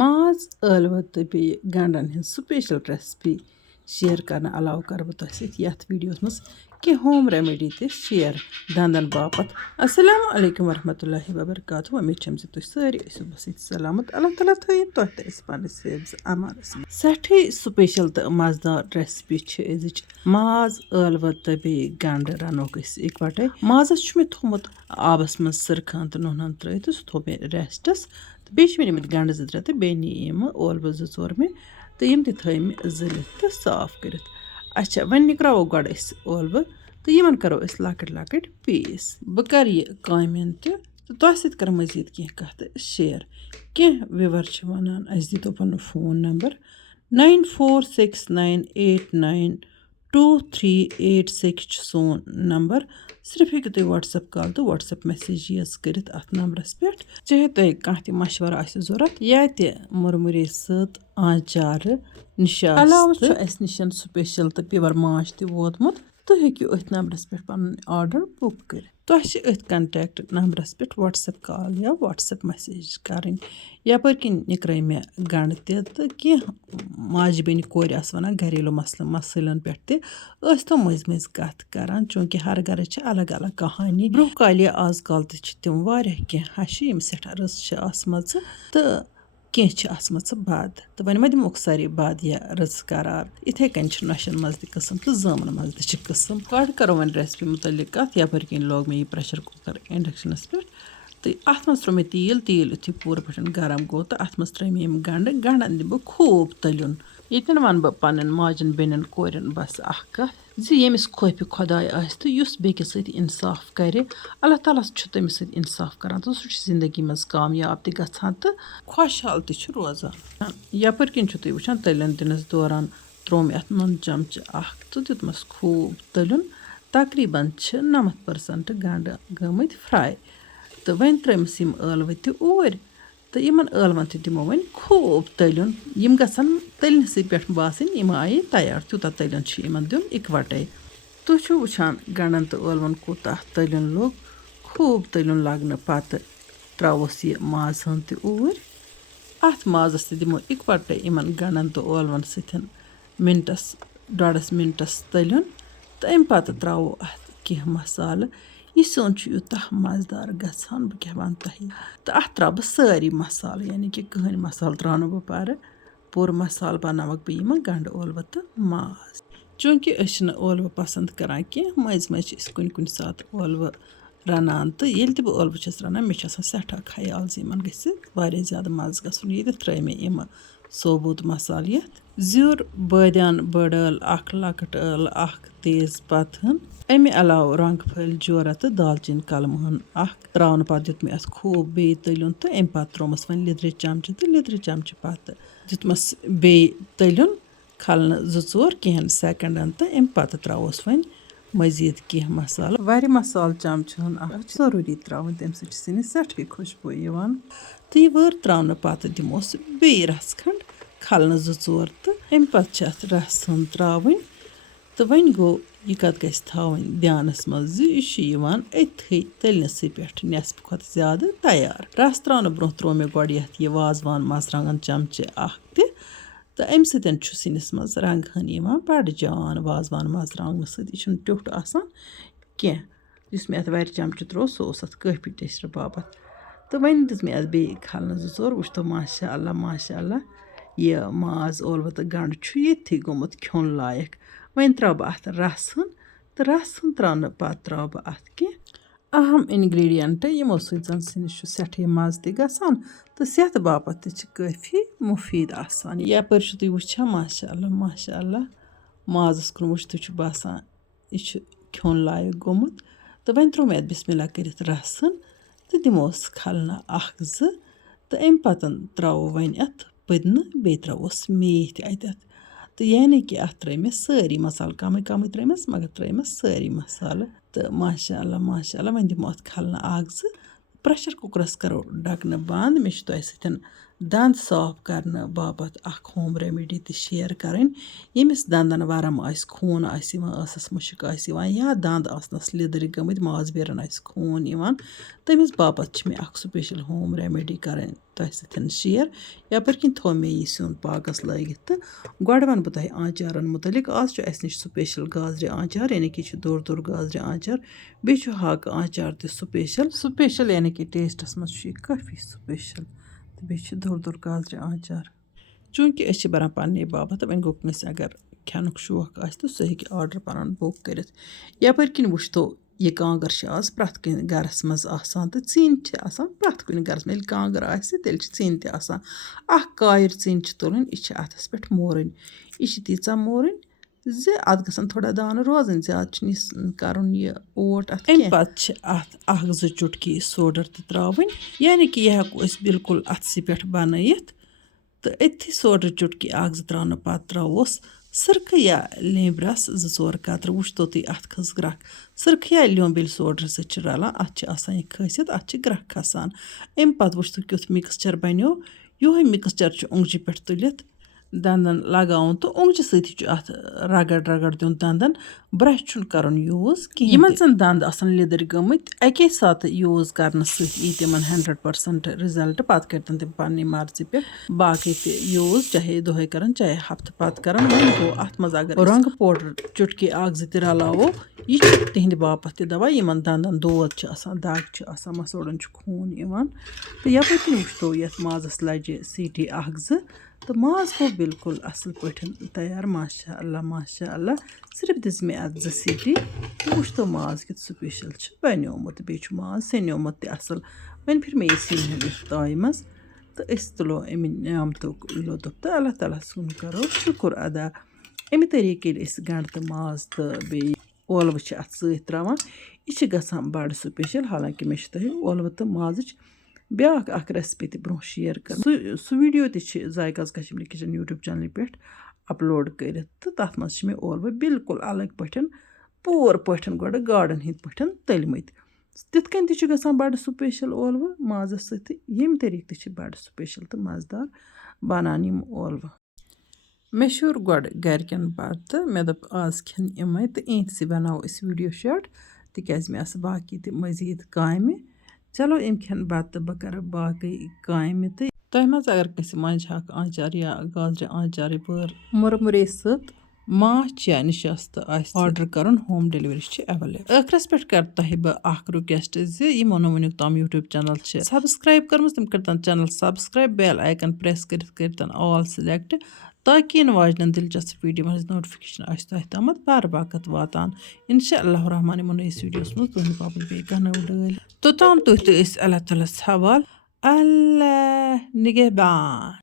माज ٲلوٕ تہٕ بیٚیہِ گنٛڈن ہٕنٛز سپیشل ریسپی شیر کرنہٕ علاوٕ کرٕ بہٕ تۄہہِ سۭتۍ یتھ ویڈیوس منٛز کینٛہہ ہوم ریمڈی تہِ شیر دنٛدن باپتھ. السلام علیکم ورحمتہ اللہ وبرکاتہ. امید چھم زِ تُہۍ سٲری ٲسِو بسٕتۍ سلامت. اللہ تعالیٰ تھٲیِو تۄہہِ تہِ أسۍ پننِس حفظ امانس منٛز. سٮ۪ٹھٕے سپیشل تہٕ مزٕدار ریسپی چھِ أزِچ. ماز ٲلوٕ تہٕ بیٚیہِ گنٛڈٕ رنوکھ أسۍ اِکوٹے. مازس چھُ مےٚ تھوٚمُت آبس منٛز سرکھن تہٕ نوٗنن ترٲیِتھ تہٕ سُہ تھوٚو مےٚ ریسٹس. تہٕ بیٚیہِ چھِ مےٚ نِمٕتۍ گنٛڈٕ 2-3 تہٕ بیٚیہِ نی یِم ٲلوٕ 2-4 مےٚ تہٕ یِم تہِ تھٲے مےٚ زٔلِتھ تہٕ صاف کٔرِتھ. اچھا وۄنۍ نِکراوو گۄڈٕ أسۍ ٲلوٕ تہٕ یِمن کرو أسۍ لۄکٕٹۍ لۄکٕٹۍ پیٖس. بہٕ کرٕ یہِ کامٮ۪ن تہِ تہٕ تۄہہِ سۭتۍ کرٕ مٔزیٖد کینٛہہ کتھٕ شیر. کینٛہہ وِور چھِ ونان اَسہِ دیٖتو پنُن فون نمبر 9469892386 چھُ سون نمبر. صرف ہیٚکِو تُہۍ وٹسپ کال تہٕ وٹسپ میسیج یٲژ کٔرِتھ اتھ نمبرس پٮ۪ٹھ. چاہے تۄہہِ کانٛہہ تہِ مشورٕ آسہِ ضوٚرتھ یا تہِ مُرمُرے سٕت آنچارٕ نِشاس علاوٕ چھُ اَسہِ نِش سپیشل تہٕ پیور ماچھ تہِ ووتمُت. تُہۍ ہیٚکِو أتھۍ نمبرس پٮ۪ٹھ پنُن آرڈر بُک کٔرِتھ. تۄہہِ چھِ أتھۍ کنٹیکٹ نمبرس پٮ۪ٹھ وٹسپ کال یا وٹسپ میسیج کرٕنۍ. یپٲرۍ کِنۍ نِکرٲے مےٚ گنٛڈٕ تہِ تہٕ کینٛہہ ماجہِ بیٚنہِ کورِ آسہٕ ونان گریلوٗ مسٲیلن پٮ۪ٹھ تہِ ٲسۍ تِم مٔنٛزۍ مٔنٛزۍ کتھ کران. چوٗنکہِ ہر گرس چھِ الگ الگ کہانی. برونٛہہ کالہِ آز کال تہِ چھِ تِم واریاہ کینٛہہ ہشہِ یِم سٮ۪ٹھاہ رٕژ چھِ آسمژٕ تہٕ کینٛہہ چھِ آسمژٕ بد. تہٕ وۄنۍ ما دِموکھ سارے بد یا رٕژ قرار. یِتھے کٔنۍ چھِ نۄشن منٛز تہِ قٕسم تہٕ زٲمن منٛز تہِ چھِ قٕسم. گۄڈٕ کرو وۄنۍ ریسپی مُتعلق کتھ. یپٲرۍ کِنۍ لوگ مےٚ یہِ پریشر کُکر انڈکشنس پٮ۪ٹھ تہٕ اتھ منٛز تروو مےٚ تیٖل یُتھُے پوٗرٕ پٲٹھۍ گرم گوٚو تہٕ اتھ منٛز ترٲے مےٚ یِم گنٛڈٕ. گنٛڈن دِمہٕ بہٕ خوٗب تٔلیُن. ییٚتٮ۪ن ونہٕ بہٕ پننٮ۪ن ماجٮ۪ن بیٚنٮ۪ن کورٮ۪ن بس اکھ کتھ زِ ییٚمِس خوفہِ خۄداے آسہِ تہٕ یُس بیٚکِس سۭتۍ انصاف کرِ اللہ تعالیٰ چھُ تٔمِس سۭتۍ انصاف کران تہٕ سُہ چھُ زندگی منٛز کامیاب تہِ گژھان تہٕ خۄشحال تہِ چھُ روزان. یپٲرۍ کِنۍ چھُ تُہۍ وٕچھان تٔلیُن دِنس دوران تروو مےٚ اتھ نُن چمچہٕ اکھ تہٕ دیُتمس خوٗب تٔلیُن. تقریٖبن چھِ 90% گنٛڈٕ گٔمٕتۍ فراے تہٕ وۄنۍ ترٲیمَس یِم ٲلوٕ تہِ اوٗرۍ تہٕ یِمن ٲلون تہِ دِمو وۄنۍ خوٗب تٔلیُن. یِم گژھن تٔلنِسٕے پٮ۪ٹھ باسٕنۍ یِم آیہِ تیار. تیوٗتاہ تٔلیُن چھُ یِمن دیُن اِکوٹے. تُہۍ چھِو وٕچھان گنٛڈن تہٕ ٲلون کوٗتاہ تٔلیُن لوٚگ. خوٗب تٔلیُن لگنہٕ پتہٕ تراووس یہِ ماز ہن تہِ اوٗرۍ. اتھ مازس تہِ دِمو اِکوٹے یِمن گنٛڈن تہٕ ٲلون سۭتۍ 1-1.5 مِنٹس تٔلیُن تہٕ امہِ پتہٕ تراوو اتھ کینٛہہ مسالہٕ. یہِ سیُن چھُ یوٗتاہ مزٕدار گژھان بہٕ کیٛاہ ونہٕ تۄہہِ. تہٕ اتھ تراو بہٕ سٲری مسالہٕ یعنی کہِ کٕہٕنۍ مسالہٕ تراو نہٕ بہٕ پرٕ. پوٗرٕ مسالہٕ بناوکھ بہٕ یِمہٕ گنٛڈٕ ٲلوٕ تہٕ ماز. چوٗنکہِ أسۍ چھِنہٕ ٲلوٕ پسنٛد کران کینٛہہ مٔنٛزۍ مٔنٛزۍ چھِ أسۍ کُنہِ ساتہٕ ٲلوٕ رنان تہٕ ییٚلہِ تہِ بہٕ ٲلوٕ چھَس رنان مےٚ چھُ آسان سٮ۪ٹھاہ خیال زِ یِمن گژھِ واریاہ زیادٕ مزٕ گژھُن. ییٚتٮ۪تھ ترٲے مےٚ یِمہٕ ثوبوٗت مسالہٕ یتھ زیُر بٲدیان بٔڑ ٲل 1 لۄکٕٹ ٲل 1 تیز پتہٕ ہن. امہِ علاوٕ رۄنٛگہٕ پھٔلۍ جورا تہٕ دالچیٖن کلمہٕ ہن 1 تراونہٕ پتہٕ دیُت مےٚ اتھ خوٗب بیٚیہِ تٔلیُن تہٕ امہِ پتہٕ تروومس وۄنۍ لیٚدرِ چمچہٕ تہٕ لیٚدرِ چمچہٕ پتہٕ دیُتمس بیٚیہِ تٔلیُن کھلنہٕ 2-4 کینٛہن سیکنڈن تہٕ امہِ پتہٕ تراووس وۄنۍ مزیٖد کینٛہہ مسالہٕ. وارِ مسالہٕ چمچہٕ ہن 1 چھِ ضروٗری تراوٕنۍ تمہِ سۭتۍ چھِ سِنِس سٮ۪ٹھٕے خوشبوٗ یِوان. تہٕ یہِ وٲر تراونہٕ پتہٕ دِموس بیٚیہِ رژھ کھنٛڈ کھلنہٕ 2-4 تہٕ امہِ پتہٕ چھِ اتھ رس ہن تراوٕنۍ. تہٕ وۄنۍ گوٚو یہِ کتھ گژھِ تھاوٕنۍ دھیانس منٛز زِ یہِ چھُ یِوان أتھٕے تٔلنِسٕے پٮ۪ٹھ نٮ۪صف کھۄتہٕ زیادٕ تیار. رس تراونہٕ برونٛہہ تروو مےٚ گۄڈٕ یتھ یہِ وازوان مرژٕوانٛگن چمچہٕ 1 تہِ تہٕ امہِ سۭتۍ چھُ سِنِس منٛز رنٛگ ہن یِوان بڑٕ جان وازوان مرژٕوانٛگنہٕ سۭتۍ. یہِ چھُنہٕ ٹیوٚٹھ آسان کینٛہہ. یُس مےٚ اتھ وارِ چمچہٕ تروو سُہ اوس اتھ کٲفی ٹیسٹہٕ باپتھ. تہٕ وۄنۍ دِژ مےٚ اتھ بیٚیہِ کھلنہٕ 2-4 وٕچھ تو ماشاء اللہ یہِ ماز ٲلوٕ تہٕ گنٛڈٕ چھُ ییٚتھی گوٚمُت کھیوٚن لایق. وۄنۍ تراو بہٕ اتھ رس ہن تہٕ رس ہن تراونہٕ پتہٕ تراو بہٕ اتھ کینٛہہ اہم انگریٖڈینٹ یِمو سۭتۍ زن سِنِس چھُ سٮ۪ٹھٕے مزٕ تہِ گژھان تہٕ صحتہٕ باپتھ تہِ چھِ کٲفی مُفیٖد آسان. یپٲرۍ چھُ تُہۍ وٕچھان ماشاء اللہ مازس کُن وٕچھتھٕے چھُ باسان یہِ چھُ کھیوٚن لایق گوٚمُت. تہٕ وۄنۍ تروو مےٚ اتھ بسمِ اللہ کٔرِتھ رس ہن تہٕ دِموس کھلنہٕ 1-2 تہٕ امہِ پتہٕ تراوو وۄنۍ اتھ پٔدنہٕ بیٚیہِ تراووس میٖتھۍ اتٮ۪تھ. تہٕ یعنی کہِ اتھ ترٲے مےٚ سٲری مسالہٕ کمٕے ترٲیمَس مگر ترٲیمَس سٲری مسالہٕ. تہٕ ماشاء اللہ وۄنۍ دِمو اتھ کھلنہٕ 1-2 پریشر کُکرس کرو ڈکنہٕ بنٛد. مےٚ چھُ تۄہہِ سۭتۍ दंद साफ करने बाबत अख होम रेमेडी ते शेयर करें यमिस दंदन वरम आस खून आस ٲسس मुश्क आस या दंद आसनस लिदर गमत माजबेरन आस खून इवान तमिस बाबत मे अख स्पेशल होम रेमेडी करें तह सतन शेयर यपर किन थो मे यह सिन पाकस लगित तो गोड वन बह तह आचारन मुतलिक आज अस निश स्पेशल गाजर आचार यानी कि दोर गाजर आचार बे हाक आचार तह स्पेशल यानी कि टेस्टस मज काफ़ी स्पेशल बे दोर गाजर आचार चूंकि अस बरान पन्ने बाबत वन गो कंस अगर खेनुक शौक आस तो सह हेकि ऑर्डर पन बुक कर यपर किन वुचतो यह कांगर आज प्रथ कन गरस मज आसान तो चीन प्रथ कुन गरस में कांगर आस तेल चीन ते आसान अख कायर चीन तुलन यह अथस पे मोरन यह तीचा मोरन जे अत गसन थोड़ा दान रोजन ज्यादा करन यह ओट अत अम पत अख जो चुटकी सोडर तो त्रावन यानी कि यह हेको बिल्कुल अथस पे बनयित तो अथी सोडर चुटकी अख जो त्रान पत त्रोस सरख या लेब्रस जोर कतर वुचतो तुम अत खस ग्रख सरख या लेम्बिल सोडर सत रलान अत यह खसियत अत ग्रख खसान अम पत वुचतो क्युथ मिक्सचर बनो यो मिक्सचर ओंगजि पे तुलित दंदन लगाउन तो ओंगजि सती अत रगड़ दिन दंदन ब्रश करन यूज कहें जन दंद आसान लिदर गमत अके साथ यूज करने तिम 100% रिजल्ट पत कर तिम पन्नी मर्जी पे बाकी यूज चाहे दोहे कर चाहे हफ्त पत कर वन गो अत मज अगर रंग पाउडर चुटकी अख जो रलावो यह तिहद बापत दवा इन दंदन दोद दग मसोड़न खून इवान तो यपर किन वुचतो ये माजस लज सीटी अख जो तो माज गो बिल्कुल असल पे तैयार माशा सिर्फ दिस मे अत 2 सीटी तो वुचतो माज कि स्पेशल बनोमुत बे माज सनोमुत त असल वन फिर मे सिन ताय मज तो तुलो अमि नियामतुक लुत्फ तो अल्लाह ताला सुन करो शुक्र अदा अमि तरीके गंड तो माज तो बे ओलव अत सत त्रावान यह गसान बड़ स्पेशल हालांकि मे ओलव तो माज ब्याक अख रेसिपी तो ब्रोह शेयर कर सो video Zaykaz Kashmiri kitchen YouTube channel पे अपलोड कर तो तथ मज मे ओलव बिल्कुल अलग पे पूर पे गोड गाड़न हिंद पे तलमत तिथ कन तसान बड़ स्पेशल ओलव माजस सत यम तरीक बड़ स्पेशल तो मज़ेदार बनान यम ओलव मे शुर गोड गरकन बत मे दप आज खेन इमे तो इसी बनाओ वीडियो शॉर्ट तिकाज मे आस बाकी मजीद कामि चलो अम खेन बत बह कर बाकी कामि तो तह मज अगर कस मंज हक आचार या गाजर आचार बर मुरमुरे सत माछ या निशस्त तो ऑर्डर कर होम डिलीवरी अवेलेबल आखिरस पे कर तह बह रिक्वेस्ट यमो नो वुनिक तम यूट्यूब चैनल सब्सक्राइब कर्म तम कर channel subscribe bell icon press कर ऑल सिलेक्ट ताकि इन वाजन दिलचस्प वीडियो मज नोटिफिकेशन आस तह तम बार वक्त वातान इंशाअल्लाह रहमान यमो नयस वीडियोस मज तुहद बापत बे कह डल तोताम तुह तो अल्लाह ताला हवाल अल्लाह निगहबान।